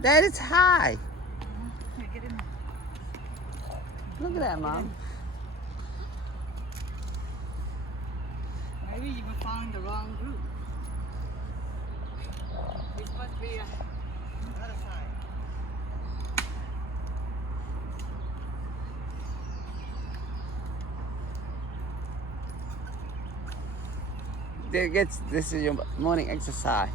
That is high. Can't get in there. Look at that, Mom. Maybe you will find the wrong group. This must be a other side. This is your morning exercise.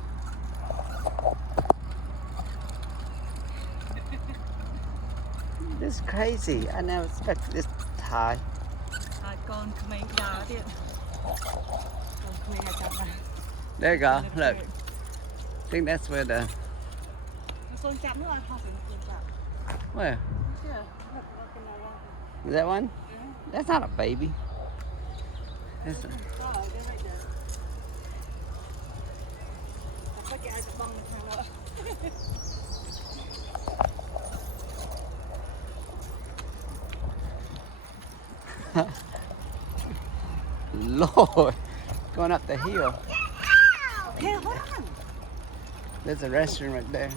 This is crazy. I never expected this high. កូនក្មេងដើរទៀតកូនក្មេងអាចចាប់បាន There you go. Look. I think that's where the កូនចាប់នោះអត់ខុសពីកូនចាប់ where Yeah. is that one? That's not a baby. That's a, Lord, going up the hill. Okay, hold on. There's a restroom right there.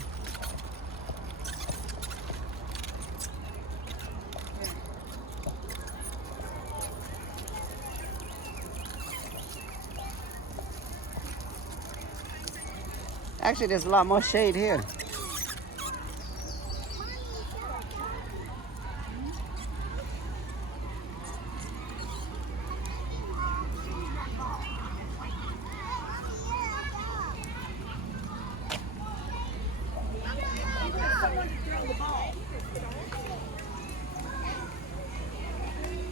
Actually, there's a lot more shade here.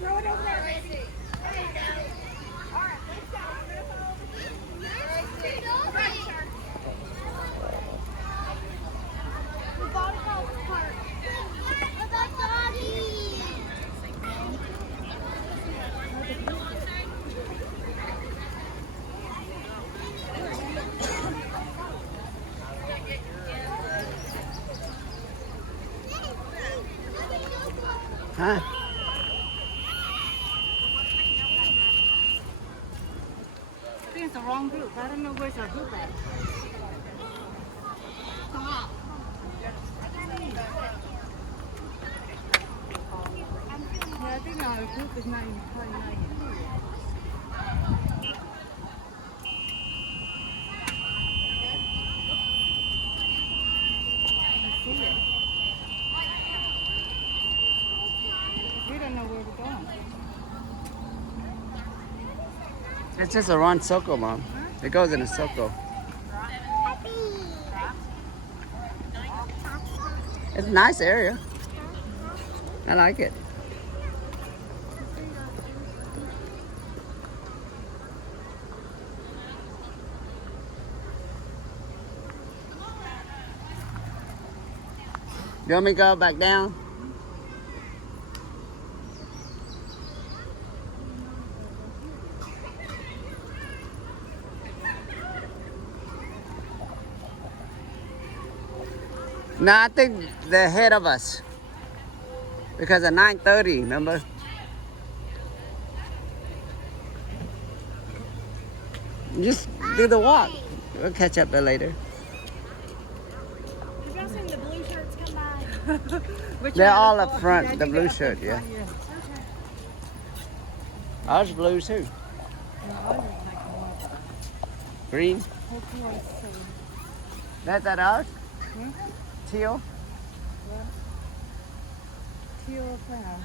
Throw it over there, Lacey. There you go. All right, let's go. Right, shark. The volleyball part. Look at Doggy. Huh? I think it's the wrong group. I don't know where's our group at. Stop. Yeah, I think our group is not even probably not even here. I see it. We don't know where we're going. It's just a round circle, Mom. It goes in a circle. It's a nice area. I like it. You want me to go back down? No, I think they're ahead of us. Because at 9:30, remember? Just do the walk. We'll catch up there later. Have y'all seen the blue shirts come by? Which They're one? all Oh, up front, I the think blue they're up shirt, in yeah. front, Ours blue too. No, ours is like more. Green. Hopefully it's so. That's at ours? Hmm? Teal. Teal brown.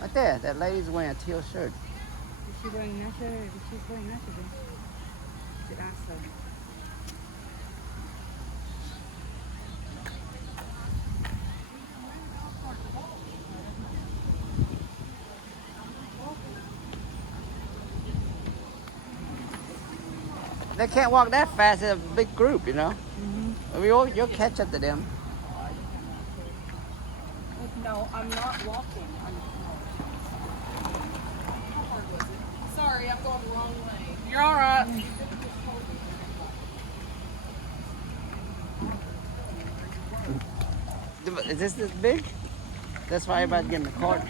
Right there. That lady's wearing a teal shirt. Is she wearing that shirt or is she wearing that shirt? Should ask her. They can't walk that fast. It's a big group, you know. Mm-hmm. You'll catch up to them. No, I'm not walking. Sorry, I'm going the wrong way. You're all right. Is this big? That's why everybody's getting the cart.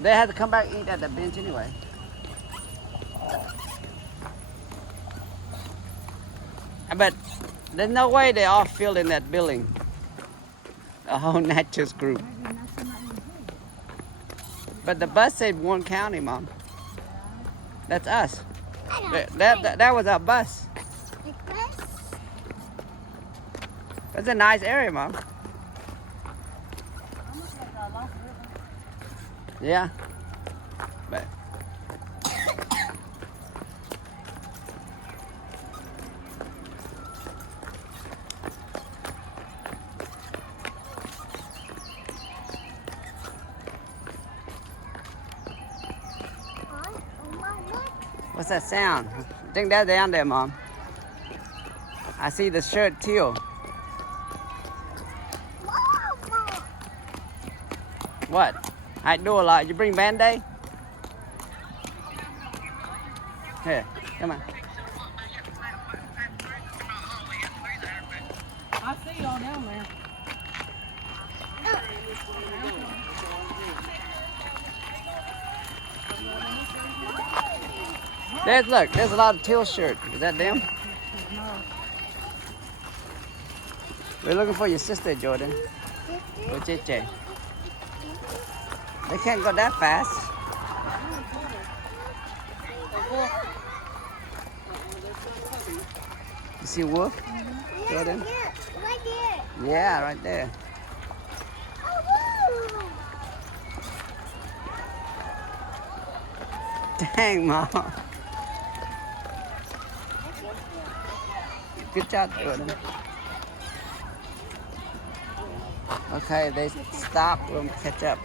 They had to come back and eat at the bench anyway. But there's no way they all filled in that building. The whole Natchez group. But the bus said Warren County, Mom. That's us. That was our bus. That's a nice area, Mom. Yeah. But what's that sound? I think that's down there, Mom. I see the shirt teal. What? I do a lot. You bring Band-Aid? Here, come on. I see y'all down there. There's a lot of teal shirt. Is that them? We're looking for your sister, Jordan. Or Chiche. They can't go that fast. You see Wolf? Jordan? Right there. Yeah, right there. Dang, Mom. Good job, Jordan. Okay, they stop. We'll catch up.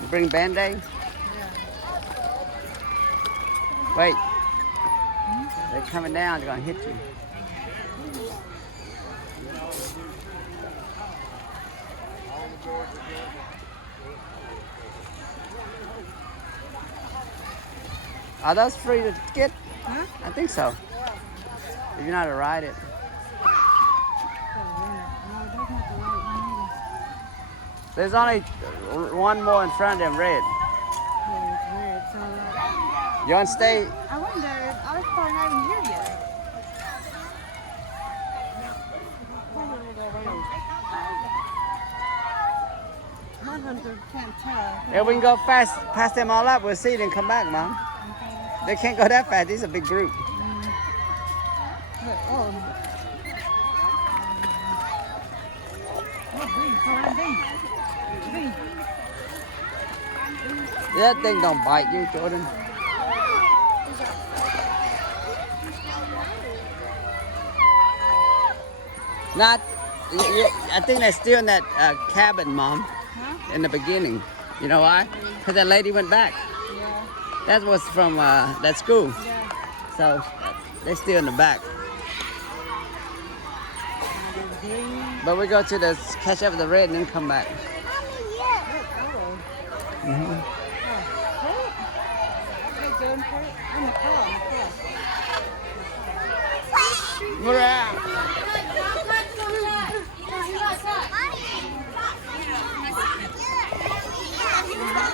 You bring Band-Aid? Wait. They're coming down. They're going to hit you. Are those free to get? Huh? I think so. If you know how to ride it. There's only one more in front of them, red. You want to stay? I wonder, I was probably not even here yet. My hunter can't tell. Yeah, we can go fast, pass them all up. We'll see it and come back, Mom. They can't go that fast. These are a big group. That thing don't bite you, Jordan. Not. I think they're still in that cabin, Mom. Huh? In the beginning. You know why? Because that lady went back. Yeah. That was from that school. Yeah. So they're still in the back. But we go to the catch up with the red and then come back.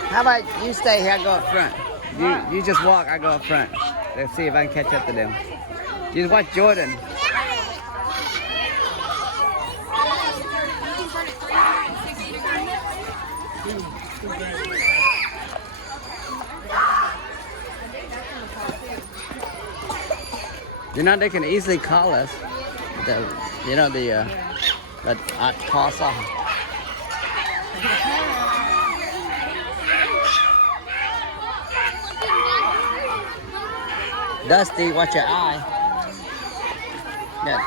How about you stay here, I go up front. You just walk, I go up front. Let's see if I can catch up to them. Just watch Jordan. You know, they can easily call us. Call song. Dusty, watch your eye. Yeah.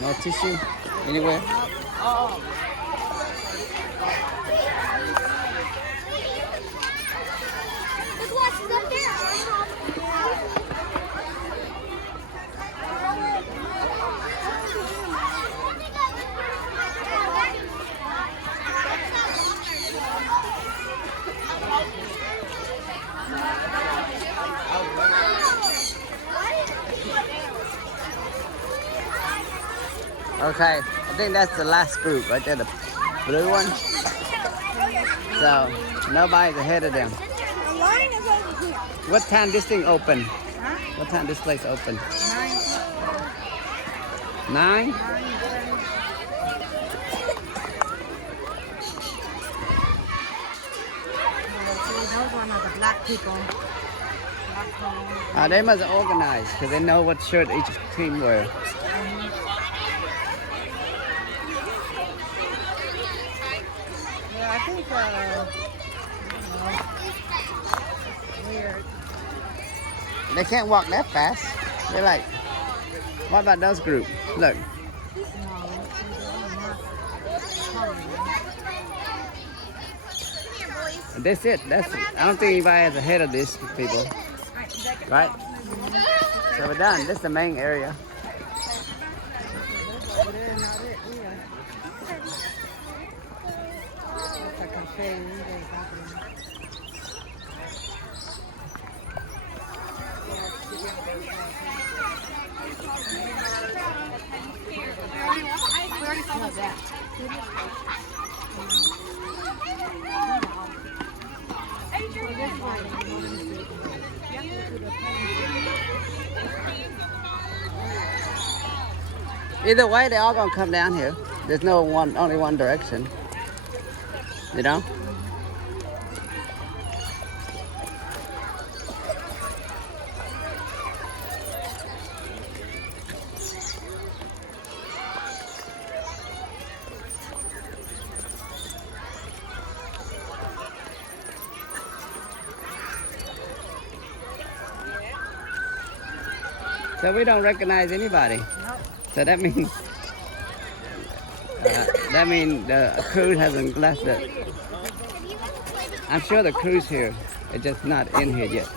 No tissue anywhere? Okay, I think that's the last group right there, the blue one. So nobody's ahead of them. The line is over here. What time this thing open? What time this place open? 9? Those one are the black people. They must organize because they know what shirt each team wear. Yeah, I think weird. They can't walk that fast. They're like, what about those group? Look. That's it. I don't think anybody is ahead of these people. Right? So we're done. This is the main area. Either way, they all gonna come down here. There's no only one direction. You know? So we don't recognize anybody. Nope. So that means the crew hasn't left it. I'm sure the crew's here. It's just not in here yet.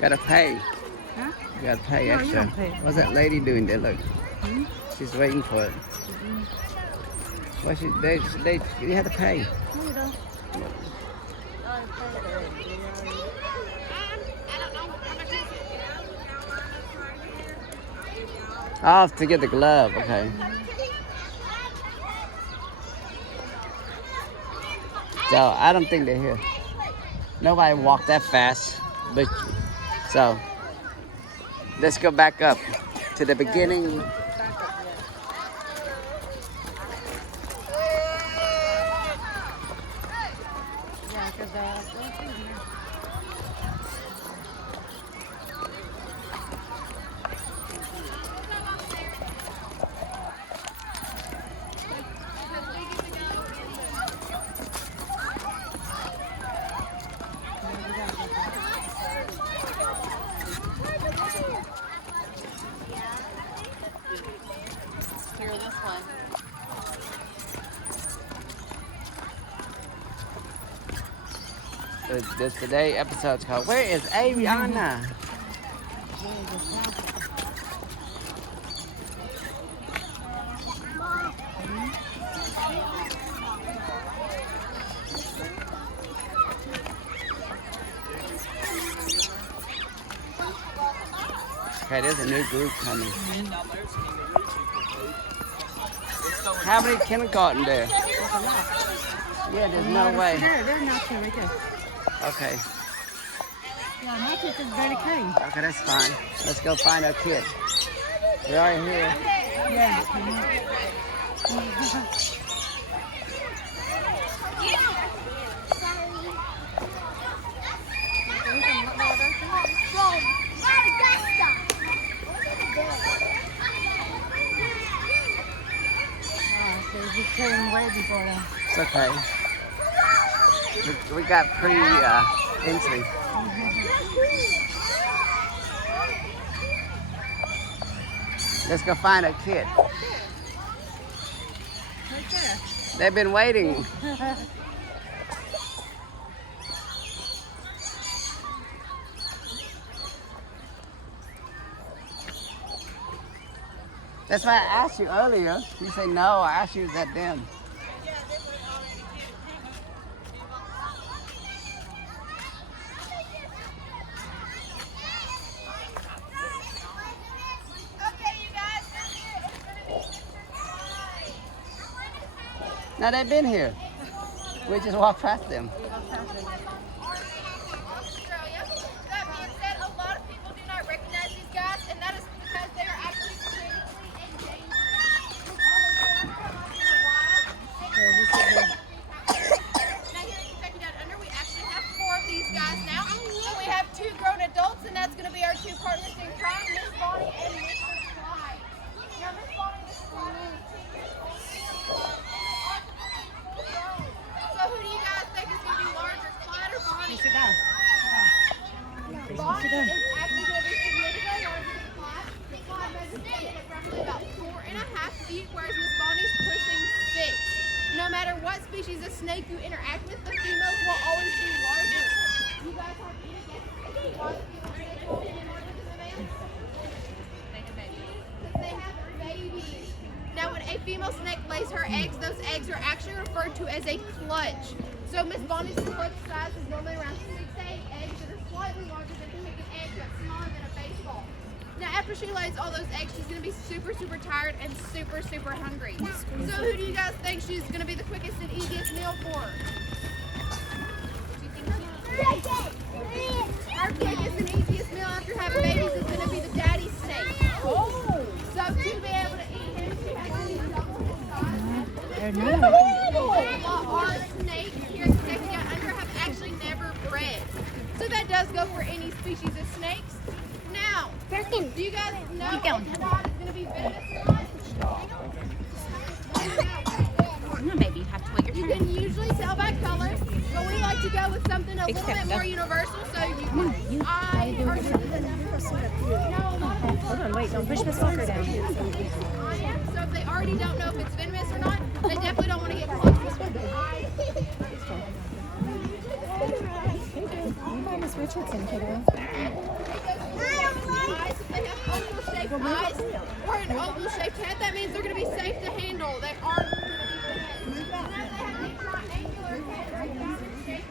Gotta pay. Huh? You gotta pay No, you extra. don't pay. What's that lady doing there? Look. Hmm? She's waiting for it. Well, you have to pay. No, you don't. Oh, to get the glove. Okay. So I don't think they're here. Nobody walked that fast. But so let's go back up to the beginning. Yeah, because Here, this one. This today episode's called "Where is Ariana?" Okay, there's a new group coming. How many kindergarten there? Yeah, there's no way. They're not here right there. Okay, Yeah, my kids just barely came. okay, that's fine. Let's go find our kid. We're already here. Yeah. He came way before that. It's okay. We got entry. Let's go find a kid. Right there. They've been waiting. That's why I asked you earlier. You say no. I asked you, is that them? Now they've been here. We just walked past them. Australia. That being said, a lot of people do not recognize these guys, and that is because they are actually critically endangered. Now here at Kentucky Down Under, we actually have 4 of these guys now. So we have 2 grown adults, and that's going to be our 2 partners in crime, Miss Bonnie and Mr. Clyde. Now Miss Bonnie, this is Clyde. So who do you guys think is going to be larger, Clyde or Bonnie? Bonnie is actually going to be significantly larger than Clyde. Clyde measures roughly about 4.5 feet, whereas Miss Bonnie's pushing 6. No matter what species of snake you interact with, the females will always be larger. You guys have any guesses why the female snakes will be larger than the males? Because they have babies. Now, when a female snake lays her eggs, those eggs are actually referred to as a clutch. So Miss Bonnie's clutch size is normally around 6 to 8 eggs that are slightly larger than a chicken egg, but smaller than a baseball. Now, after she lays all those eggs, she's going to be super, super tired and super, super hungry. So who do you guys think she's going to be the quickest and easiest meal for? Our quickest and easiest meal after having babies is going to be the daddy snake. Oh! So to be able to eat him, she has to eat double his size. Our snakes here at Kentucky Down Under have actually never bred. So that does go for any species of snakes. Now, do you guys know if the rod is going to be venomous or not? Maybe you have to wait your You turn. can usually tell by color, but we like to go with something a little bit more universal, so you can Hold on, wait, don't push the soccer down. I am. So if they already don't know if it's venomous or not, they definitely don't want to get close to it. Hi, Miss Richardson, kiddo. Eyes, if they have oval-shaped eyes or an oval-shaped head, that means they're going to be safe to handle. They aren't. And if they have a triangular head right now, they do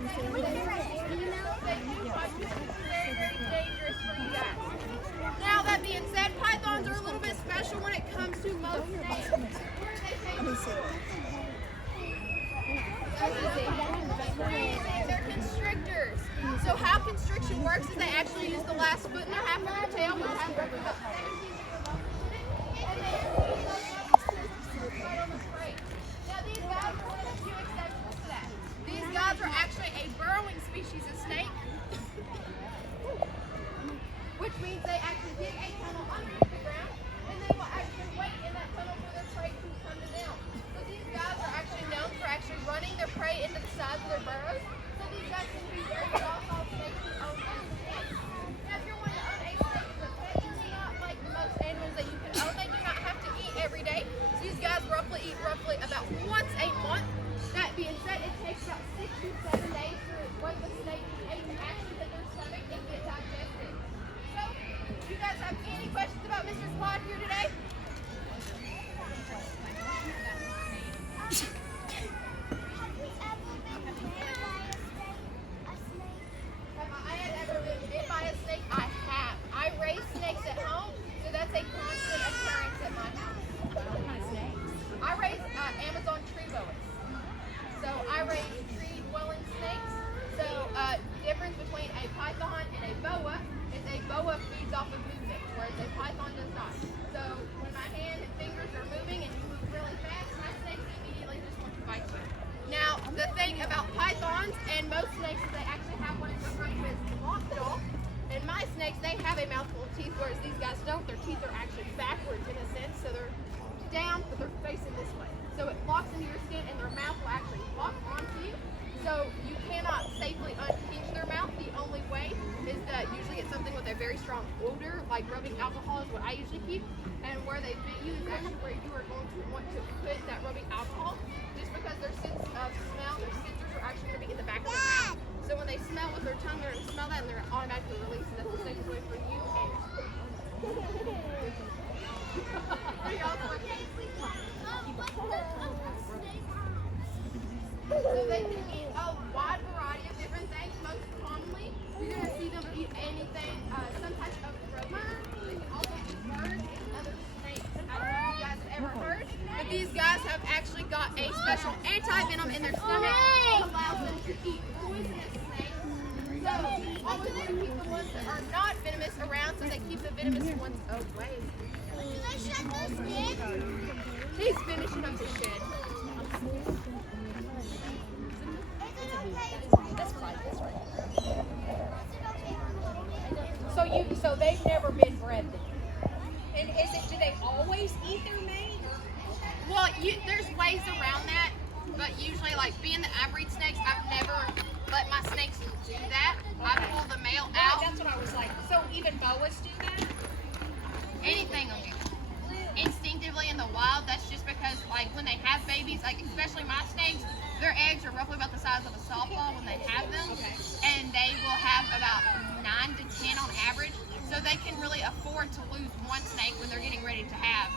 very, very dangerous for you guys. Now, that being said, pythons are a little bit special when it comes to most snakes. They're constrictors. So how constriction works is they actually use the last foot in their half of their tail, which has roughly about 17 Now these guys are one of the few exceptions to that. These guys are actually a burrowing species of snake, which means they actually dig a tunnel underneath the ground, and they will actually wait in that tunnel for their prey to come to them. So these guys are actually known for actually running their prey into the sides of their burrows. So these guys can be very docile snakes to own as pets. Now if you're wanting to own a snake as a pet, it's not like most animals that you can own. They do not have to eat every day. So these guys eat roughly about once a month. That being said, it takes about 6 to 7 days for what the snake ate to actually hit their stomach and get digested. So, do you guys have any questions about Mr. Clyde here today? Have I ever been bit by a snake? I have. I raise snakes at home, so that's a constant occurrence at my house. I raise Amazon tree boas. So I raise tree-dwelling snakes. So difference between a python and a boa is a boa feeds off of movement, whereas a python does not. So when my hand and fingers are moving and you move really fast, my snakes immediately just want to bite you. Now, the thing about pythons and most snakes is they actually have what is referred to as lockjaw. And my snakes, they have a mouthful of teeth, whereas these guys don't. Their teeth are actually backwards in a sense, so they're down, but they're facing this way. So it locks into your skin, and their mouth will actually lock onto you. So you cannot safely unhinge their mouth. The only way is to usually get something with a very strong odor, like rubbing alcohol is what I usually keep. And where they bit you is actually where you are going to want to put that rubbing alcohol, just because their sense of smell, their sensors are actually going to be in the back of their mouth. So when they smell with their tongue, they're going to smell that and they're automatically released. And that's the safest way for you and So they can eat a wide variety of different things. Most commonly, you're going to see them eat anything, some type of rodent. They can also eat birds and other snakes. I don't know if you guys have ever heard, but these guys have actually got a special anti-venom in their stomach that allows them to eat poisonous snakes. So always want to keep the ones that are not venomous around so they keep the venomous ones away. He's finishing up the shed. That's right. So they've never been bred. And do they always eat their mate? Well, there's ways around that, but usually, like being that I breed snakes, I've never let my snakes do that. I pull the male out. That's what I was like. So even boas do that? Anything will do that. Instinctively in the wild, that's just because, like, when they have babies, like especially my snakes, their eggs are roughly about the size of a softball when they have them, and they will have about 9 to 10 on average. So they can really afford to lose one snake when they're getting ready to have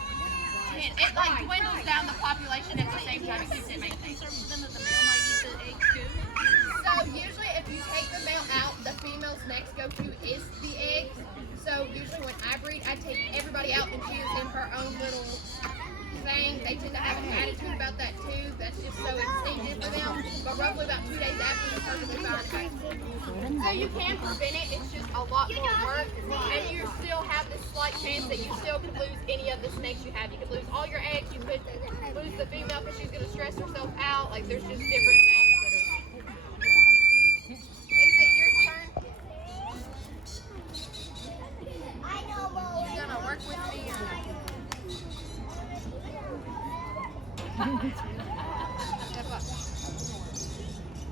10. It like dwindles down the population at the same time it keeps it maintained. So usually if you take the male out, the female's next go-to is the eggs. So usually when I breed, I take everybody out and she is in her own little thing. They tend to have an attitude about that too. That's just so instinctive for them. But roughly about 2 days after, they're perfectly fine. So you can prevent it. It's just a lot more work, and you still have this slight chance that you still could lose any of the snakes you have. You could lose all your eggs. You could lose the female because she's going to stress herself out. Like there's just different things that are. Is it your turn? You're gonna work with me. Step up.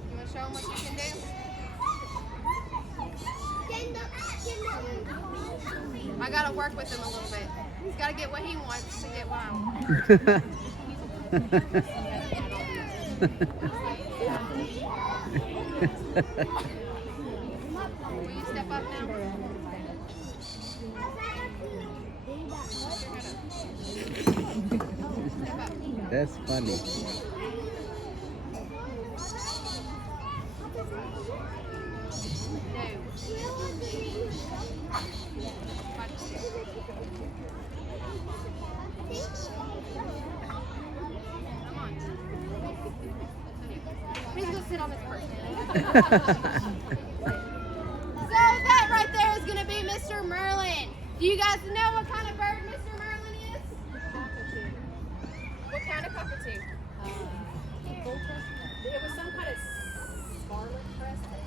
You want to show them what you can do? I gotta work with him a little bit. He's gotta get what he wants to get what I want. Will you step up now? Step up. That's funny. He's gonna sit on his perch. So that right there is gonna be Mr. Merlin. Do you guys know what kind of bird Mr. Merlin is? What kind of cockatoo? It was some kind of scarlet crested.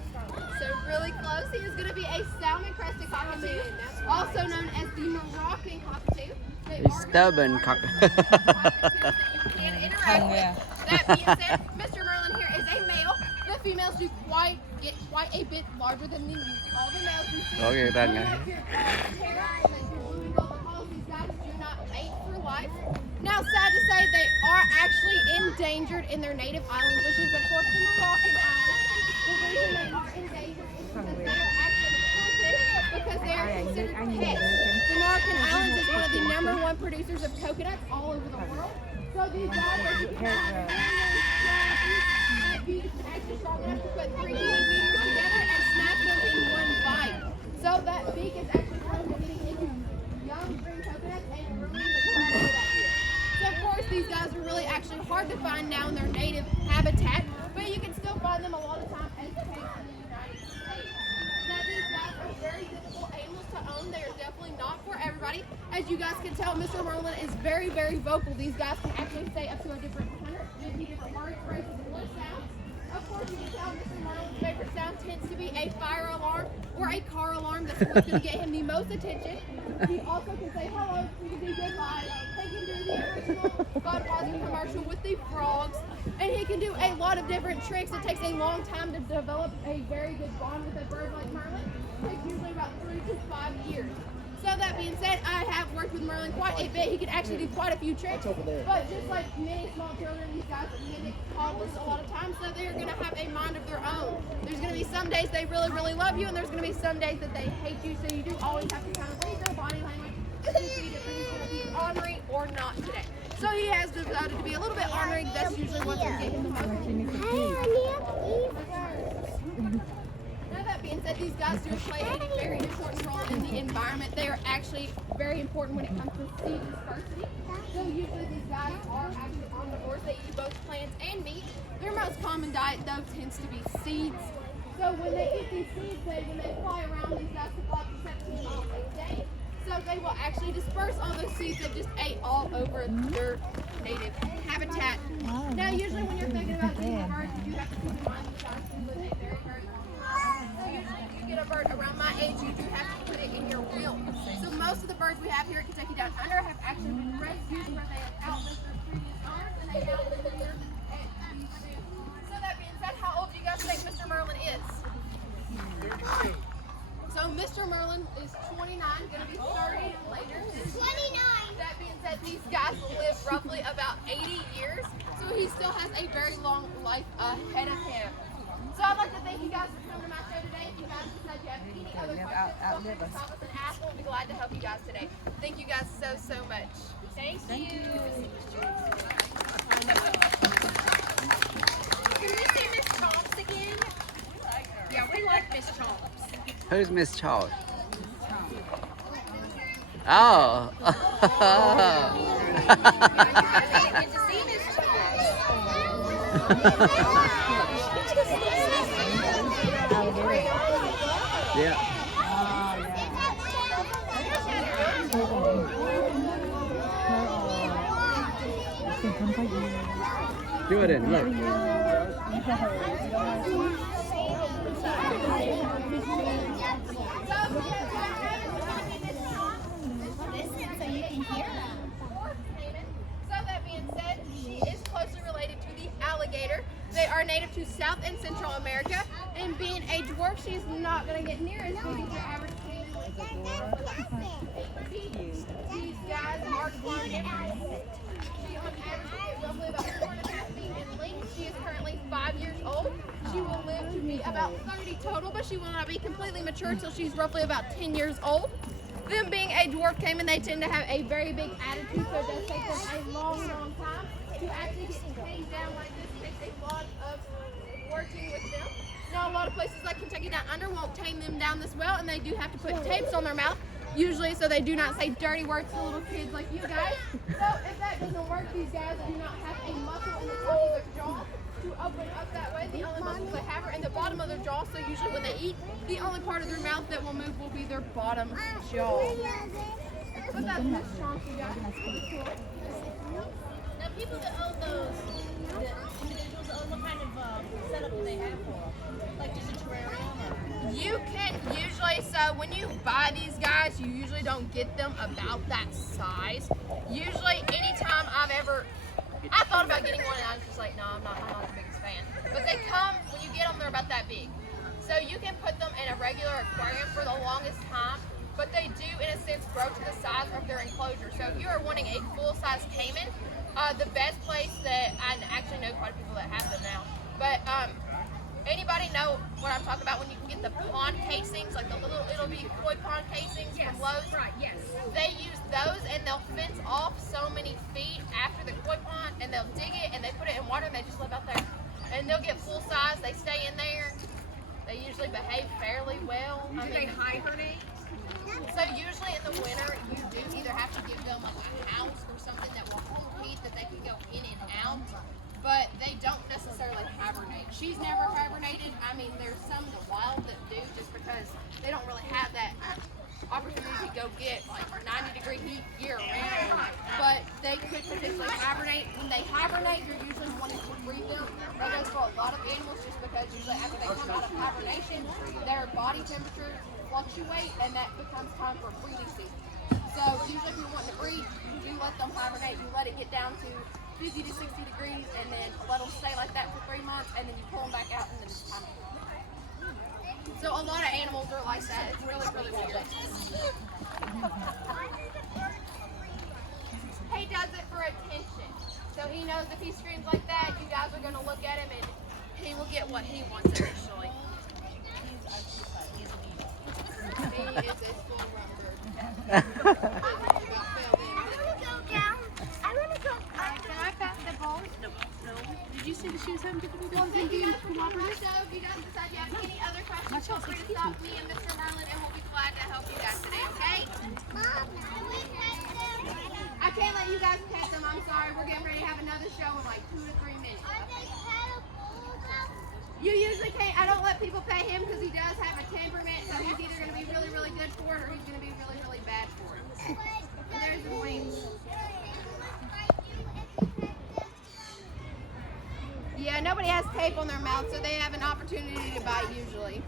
So really close. He is going to be a salmon-crested cockatoo, also known as the Moroccan cockatoo. They He's are stubborn cockatoos that you can interact with. That being said, Mr. Merlin here is a male. The females do get quite a bit larger than all the males we see. Okay, done. These guys do not mate for life. Now, sad to say, they are actually endangered in their native island, which is, of course, the Moroccan island. The reason they are endangered is because they are actually hunted because they are considered pets. The Moroccan islands is one of the #1 producers of coconuts all over the world. So these guys are actually strong enough to put 3 human beings together and snap them in one bite. So that beak is actually prone to getting into young green coconuts and ruining the crop for that year. So of course these guys are really actually hard to find now in their native habitat, but you can still find them a lot of times as pets in the United States. Now these guys are very difficult animals to own. They are definitely not for everybody. As you guys can tell, Mr. Merlin is very, very vocal. These guys can actually say up to a different 150 different words, phrases, and sounds. Of course, you can tell Mr. Merlin's favorite sound tends to be a fire alarm or a car alarm. That's what's going to get him the most attention. He also can say hello, he can do goodbye, he can do the original Budweiser commercial with the frogs, and he can do a lot of different tricks. It takes a long time to develop a very good bond with a bird like Merlin. It takes usually about 3 to 5 years. So that being said, I have worked with Merlin quite a bit. He can actually do quite a few tricks. But just like many small children, these guys mimic toddlers a lot of times, so they're going to have a mind of their own. There's going to be some days they really, really love you, and there's going to be some days that they hate you, so you do always have to kind of read their body language to see if he's going to be ornery or not today. So he has decided to be a little bit ornery. That's usually what's going to get him the most. Now that being said, said, these guys do play a very important role in the environment. They are actually very important when it comes to seed dispersity. So usually these guys are actually omnivores. They eat both plants and meat. Their most common diet, though, tends to be seeds. So when they eat these seeds, when they fly around, these guys can fly up to 17 miles a day. So they will actually disperse all those seeds that just ate all over their native habitat. Now, usually when you're thinking about these birds, you do have to keep in mind these guys do live a very, very long life. So usually if you get a bird around my age, you do have to put it in your wheel. So most of the birds we have here at Kentucky Down Under have actually been rescued where they have outlived their previous owners and they now live here at these zoos. So that being said, how old do you guys think Mr. Merlin is? So Mr. Merlin is 29, going to be 30 later. 29! That being said, these guys will live roughly about 80 years, so he still has a very long life ahead of him. So I'd like to thank you guys for coming to my show today. If you guys decide you have any other questions, feel free to stop us and ask. We'll be glad to help you guys today. Thank you guys so much. Thank you. Can we see Miss Chomps again? Yeah, we like Miss Chomps. Who's Miss Charles? Oh. Get to see Miss Yeah. Do it in, look. They are native to South and Central America, and being a dwarf, she's not going to get near as big as your average These guys are quite different. She on average will get roughly about 4.5 feet in length. She is currently 5 years old. She will live to be about 30 total, but she will not be completely mature until she's roughly about 10 years old. Them being a dwarf caiman, they tend to have a very big attitude, so it does take them a long time to actually get tamed down like this. It takes a lot of working with them. Now, a lot of places like Kentucky Down Under won't tame them down this well, and they do have to put tapes on their mouth, usually so they do not say dirty words to little kids like you guys. So if that doesn't work, these guys do not have a muscle in the top of their jaw to open up that way. The only muscles they have are in the bottom of their jaw, so usually when they eat, the only part of their mouth that will move will be their bottom jaw. So that's Miss Chomps, you guys. Now, people that own those, the individuals that own, what kind of setup do they have for them? Like just a terrarium? Or? You can usually, so when you buy these guys, you usually don't get them about that size. Usually, anytime I thought about getting one and I was just like, no, I'm not the biggest fan. But they come, when you get them, they're about that big. So you can put them in a regular aquarium for the longest time, but they do, in a sense, grow to the size of their enclosure. So if you are wanting a full-size caiman, the best place that I actually know quite a few people that have them now, but anybody know what I'm talking about when you can get the pond casings, like the little it'll be koi pond casings from Lowe's? Right, yes. They use those and they'll fence off so many feet after the koi pond, and they'll dig it and they put it in water and they just live out there. And they'll get full size. They stay in there. They usually behave fairly well. Do they hibernate? So usually in the winter, you do either have to give them like a house or something that will hold heat that they can go in and out, but they don't necessarily hibernate. She's never hibernated. I mean, there's some in the wild that do just because they don't really have that opportunity to go get like 90-degree heat year round, but they could potentially hibernate. When they hibernate, you're usually wanting to breed them. That goes for a lot of animals just because usually after they come out of hibernation, their body temperature fluctuate and that becomes time for breeding season. So usually if you're wanting to breed, you do let them hibernate. You let it get down to 50 to 60 degrees and then let them stay like that for 3 months and then you pull them back out and then it's time to breed. So a lot of animals are like that. It's really, really weird. He does it for attention. So he knows if he screams like that, you guys are going to look at him and he will get what he wants eventually. He is a full rumber. Can I pass the ball? No. Did you see that she was having difficulty being cooperative? So if you guys decide you have any other questions, feel free to stop me and Mr. Merlin, and we'll be glad to help you guys today, okay? I can't let you guys pet them, I'm sorry. We're getting ready to have another show in like 2 to 3 minutes. You usually can't, I don't let people pet him because he does have a temperament, so he's either going to be really, really good for it or he's going to be really, really bad for it. And there's the wings. Yeah, nobody has tape on their mouth, so they have an opportunity to bite usually.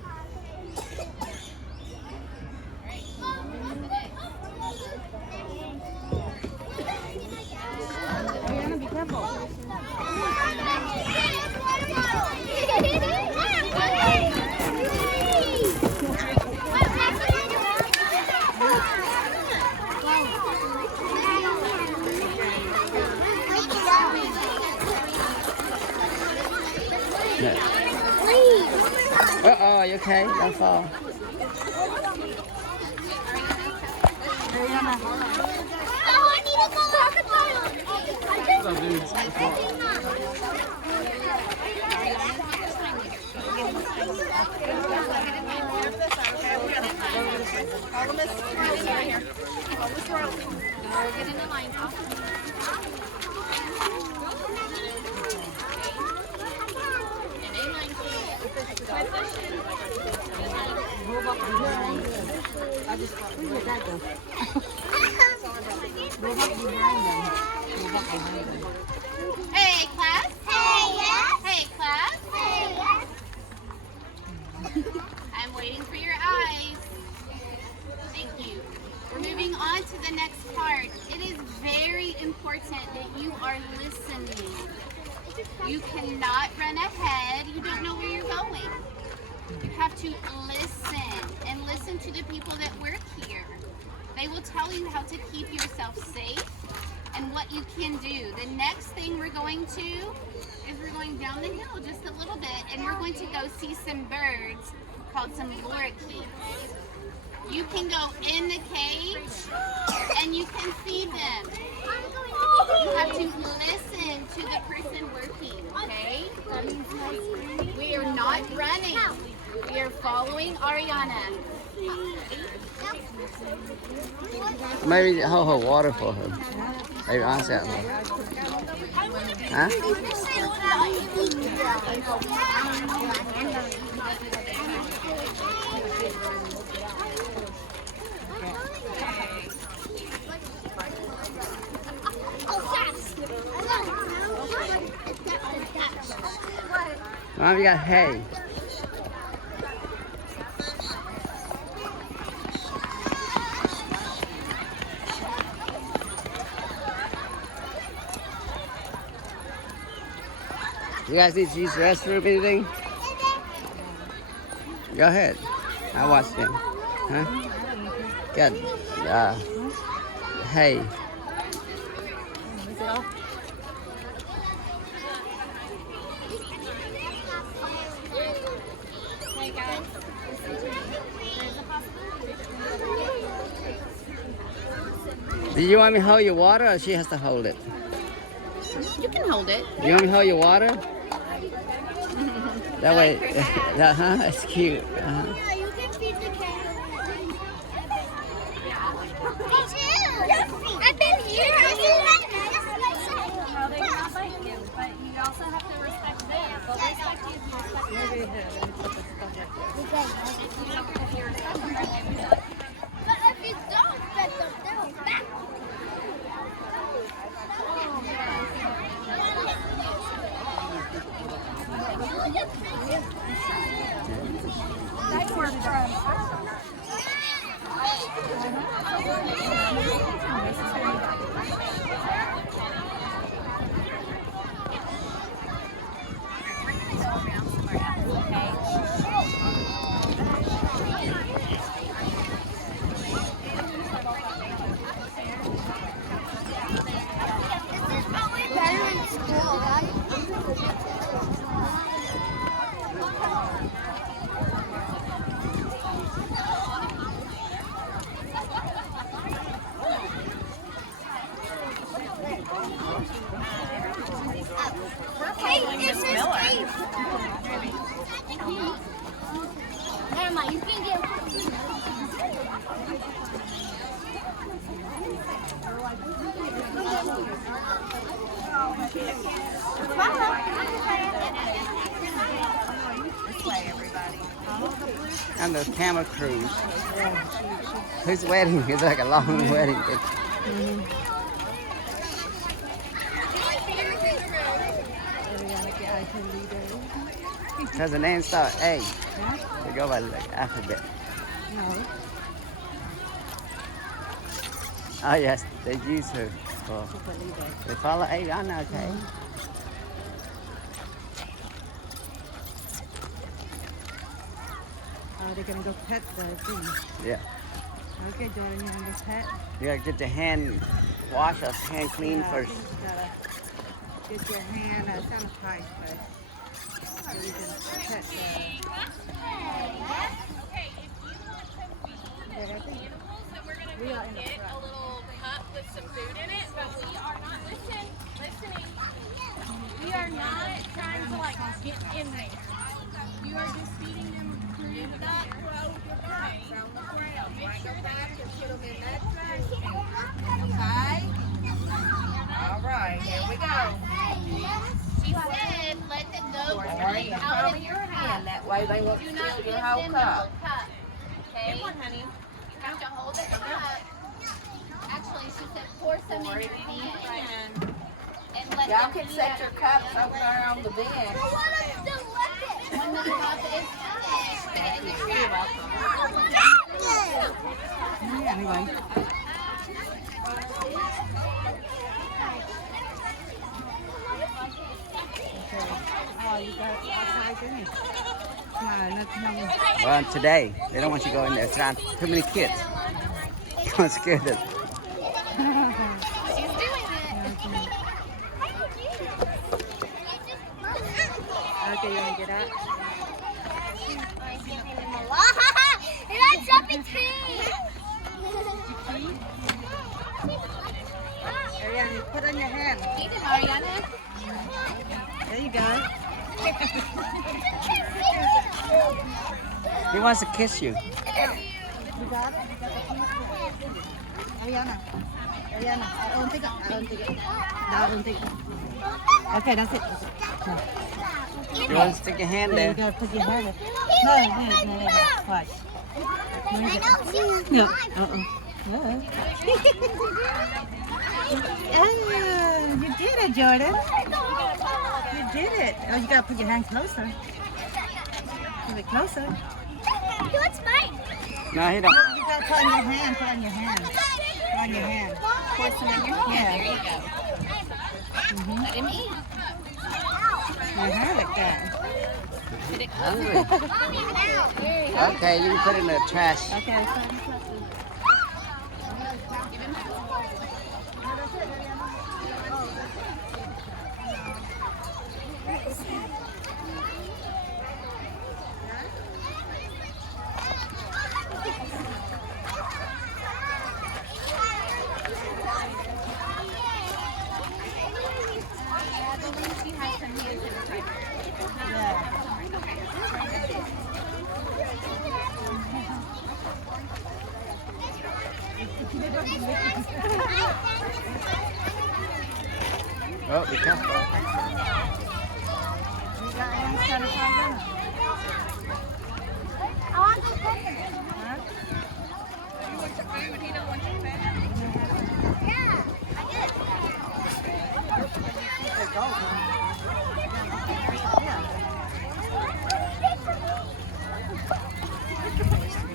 Ariana, be careful. Uh-oh, you okay? Don't fall. Hey, class. Hey, yes. Hey, class. Hey, yes. I'm waiting for your eyes. Thank you. We're moving on to the next part. It is very important that you are listening. You cannot run ahead. You don't know where you're going. You have to listen and listen to the people that work here. They will tell you how to keep yourself safe and what you can do. The next thing we're going to is we're going down the hill just a little bit and we're going to go see some birds called some lorikeets. You can go in the cage and you can see them. You have to listen to the person working, okay? We are not running. We are following Ariana. Maybe hold water for her. Maybe answer that one. Huh? Mom, you got hay. You guys need to use the restroom or anything? Go ahead. I'll watch them. Huh? Got hay. Do you want me to hold your water or she has to hold it? You can hold it. You want me to hold your water? That way, that's cute. Yeah, you can feed the cat. Me too. I've been here. Well, they cannot bite you, but you also have to respect them. They'll respect you if you respect them. If you don't respect them, then you don't. But if you don't pet them, they'll back. This is probably better in school, right? You can get And the camel cruise. Whose wedding? It's like a long wedding. Does the name start A? They go by like alphabet. Oh yes, they use her. For, they follow A. I know, okay. Oh, they're gonna go pet the thing. Yeah. Okay, Jordan, you wanna go pet? You gotta get the hand wash or hand clean Yeah, first. you gotta get your hand sanitized first. So you can pet the... Okay, if you want to feed animals, then we're gonna go get a little cup with some food in it. But we are not listening. We are not trying to like get in there. You are just feeding them through the not throw your trash on the ground. Make sure that you put them in that trash can. Okay. All right, here we go. She said, let the goat Pour drink it in out front of of your your cup. hand. That way they won't Do steal not give your them whole the cup. whole cup. Okay? Get one, honey. You have to hold the cup. Actually, she said pour some Pour in it your in your hand. hand. And let Y'all them can eat set out your of cups over there on the bench. When the cup is finished, put it in the trash. Anyway. Oh, you got it outside, didn't you? Come on, nothing. Well, today they don't want you to go in there. It's not too many kids. Don't scare them. She's doing it. Okay, you wanna get out? And I'm jumping tree. Ariana, you put on your hand. Eat it, Ariana. There you go. He wants to kiss you. You got it? Ariana. Ariana, I don't think it. No, I don't think it. Okay, that's it. No. You want to stick your hand Yeah, you there? gotta put your hand in. No. Watch. No. No. You did it, Jordan. You did it. Oh, you gotta put your hand closer. Put it closer. What's mine? No, he don't. You gotta put on your hand. Put on your hand. Put on your hand. Pour some in your hand. Yeah. There you go. Let him eat. Your hand like that. Hungry. Okay, you can put it in the trash. Okay. Oh, be careful. You got hand sanitizer? I want to go. Yeah, I did.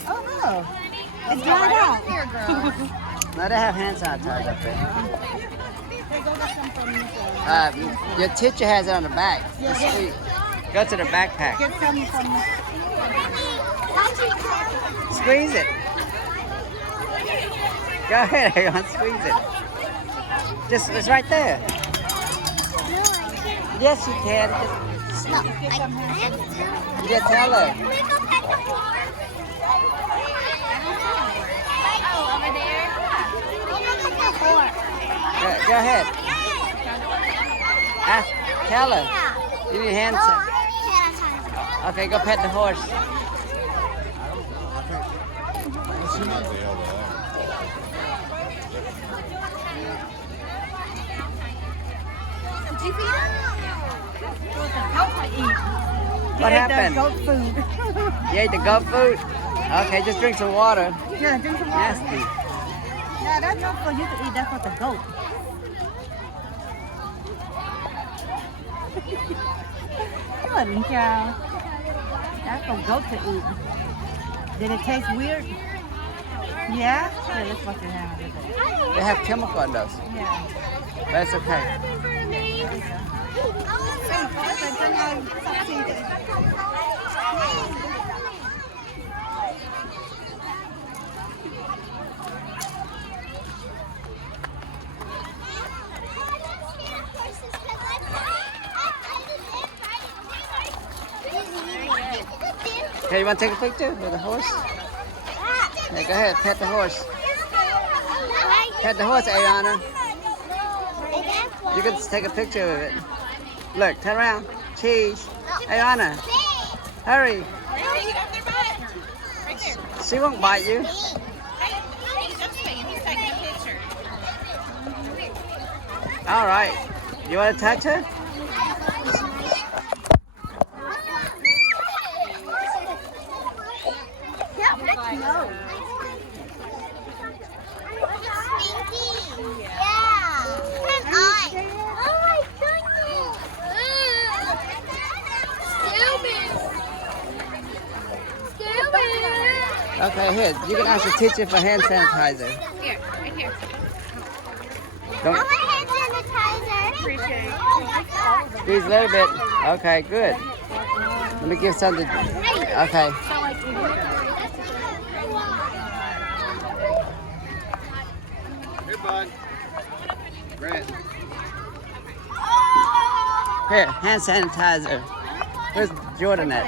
Oh no. It's dried out. Now they have hand sanitizer up there. Your teacher has it on the back. Just go to the backpack. Get some from Squeeze it. Go ahead, everyone, squeeze it. Just, it's right there. Yes, you can. No, I am. Just tell her. Oh, over there. Go ahead. Ask, tell her. You need hand sanitizer. Okay, go pet the horse. What happened? Goat food. You ate the goat food? Okay, just drink some water. Yeah, drink some water. Nasty. No, that's not for you to eat. That's for the goat. Good cow. That's for goat to eat. Did it taste weird? Yeah? Here, let's wash your hands with it. They have chemical in those. Yeah. But it's okay. Okay, you want to take a picture with the horse? Okay, go ahead, pet the horse. Pet the horse, Ayana. You can take a picture of it. Look, turn around. Cheese. Ayana, hurry. She won't bite you. All right. You want to touch her? Okay, here. You can ask the teacher for hand sanitizer. Here, right here. Don't. hand sanitizer. Appreciate it. Squeeze a little bit. Okay, good. Let me give some to. Okay. Here, bud. Grant. Here, hand sanitizer. Where's Jordan at?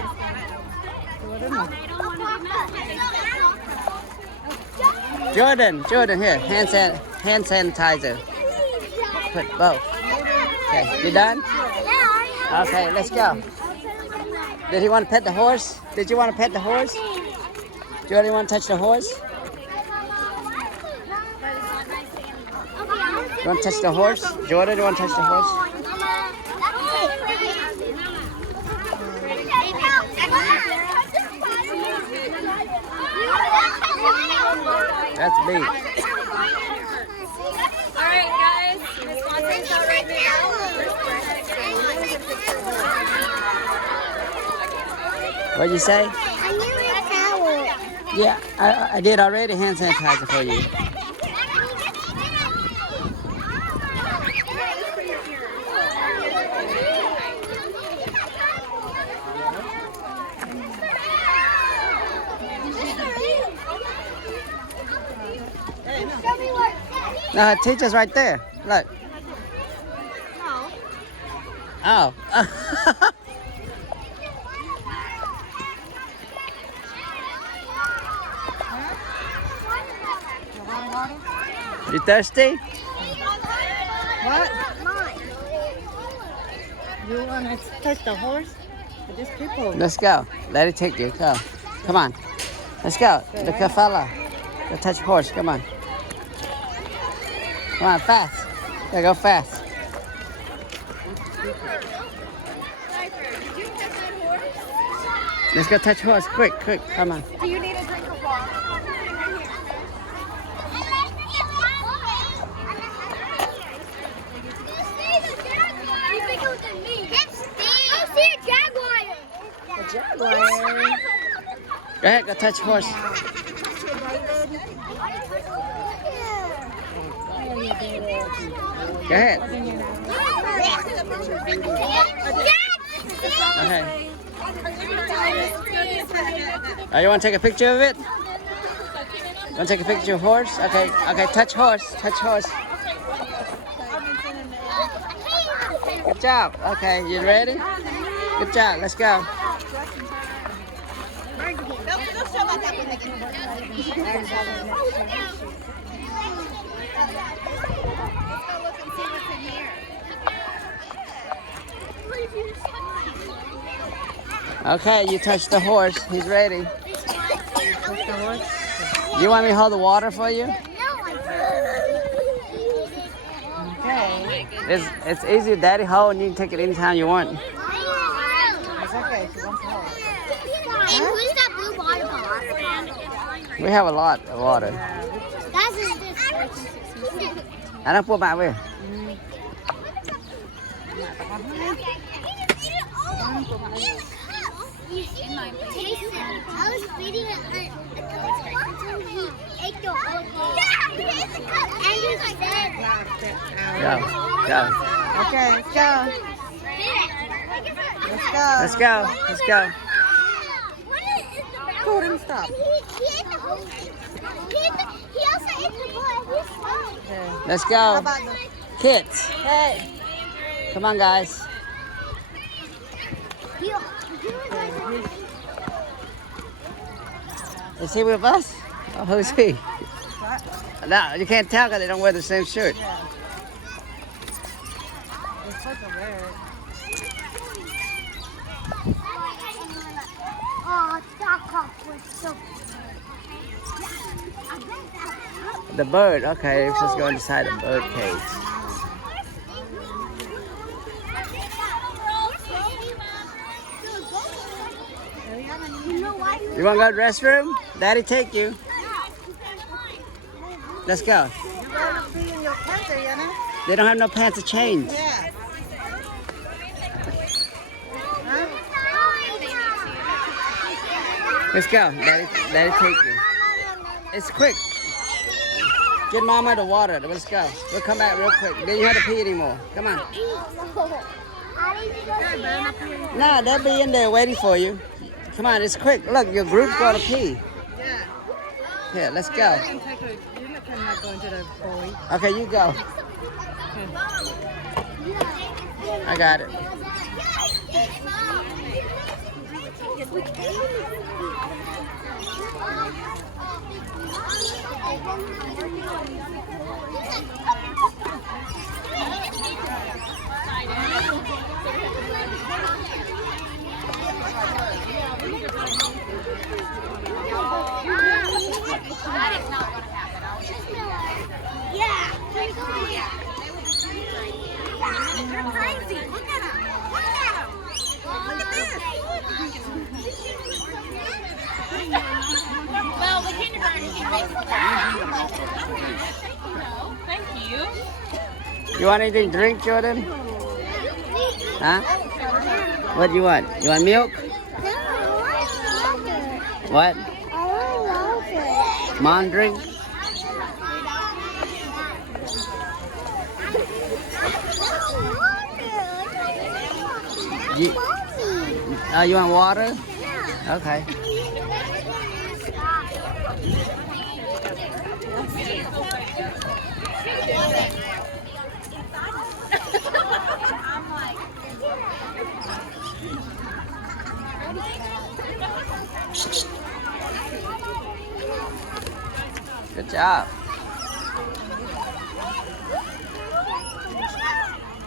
Jordan, here, hand sanitizer. Put both. Okay, you done? Okay, let's go. Did he want to pet the horse? Did you want to pet the horse? Jordan, you want to touch the horse? You want to touch the horse? Jordan, you want to touch the horse? That's big. Alright guys, Miss Fontaine's all right now. What'd you say? I need a towel. Yeah, I did already hand sanitizer for you. No, teacher's right there. Look. Oh. You thirsty? What? You want to touch the horse? But there's people. Let's go. Let it take you. Go. Come on. Let's go. Look at fella. Go touch horse. Come on. Come on, fast. Gotta go fast. Let's go touch horse. Quick. Come on. Do you need a drink of water? Go ahead. Go touch horse. Go ahead. Okay. Oh, you want to take a picture of it? You want to take a picture of horse? Okay. Touch horse. Good job. Okay, you ready? Good job. Let's go. Okay, you touch the horse. He's ready. You want me to hold the water for you? Okay. It's easy. Daddy hold and you can take it anytime you want. It's okay. She wants to hold. Hey, who's that blue water bottle? We have a lot of water. That's just this. I don't put my way. I was feeding it until he ate the whole thing. And you said, Go. Okay, let's go. Let's go. Let's go. Let's go. Told him stop. He also ate the ball. Okay. Let's How go. about the... Kids. Hey. Come on, guys. Is he with us? Oh, who's he? What? No, you can't tell because they don't wear the same shirt. Yeah. It's such a weird. Oh, that cop was so. The bird. Okay, let's just go inside the bird cage. You want to go to the restroom? Daddy take you. Let's go. You gotta be in your pants, Ariana. They don't have no pants to change. Yeah. Huh? Let's go. Daddy take you. It's quick. Get Mama the water. Let's go. We'll come back real quick. Then you have to pee anymore. Come on. No, they'll be in there waiting for you. Come on, it's quick. Look, your group's going to pee. Yeah. Here, let's go. You can take her. You're not going to the boy. Okay, you go. I got it. That is not going to happen. I'll just Yeah. You're crazy. Look at him. Look at him. Look at this. Well, the kindergarten Thank you. You want anything to drink, Jordan? Huh? What do you want? You want milk? What? Come on, drink. You want water? Okay. Good job.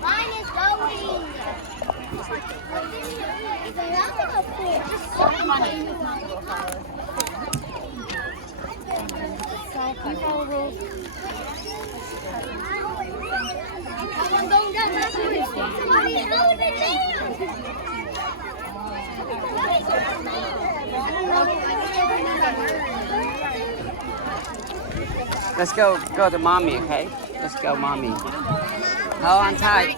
Mine is going. Let's go to mommy, okay? Let's go, mommy. Hold on tight.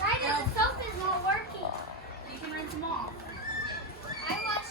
Right now the soap is not working. You can rinse them off.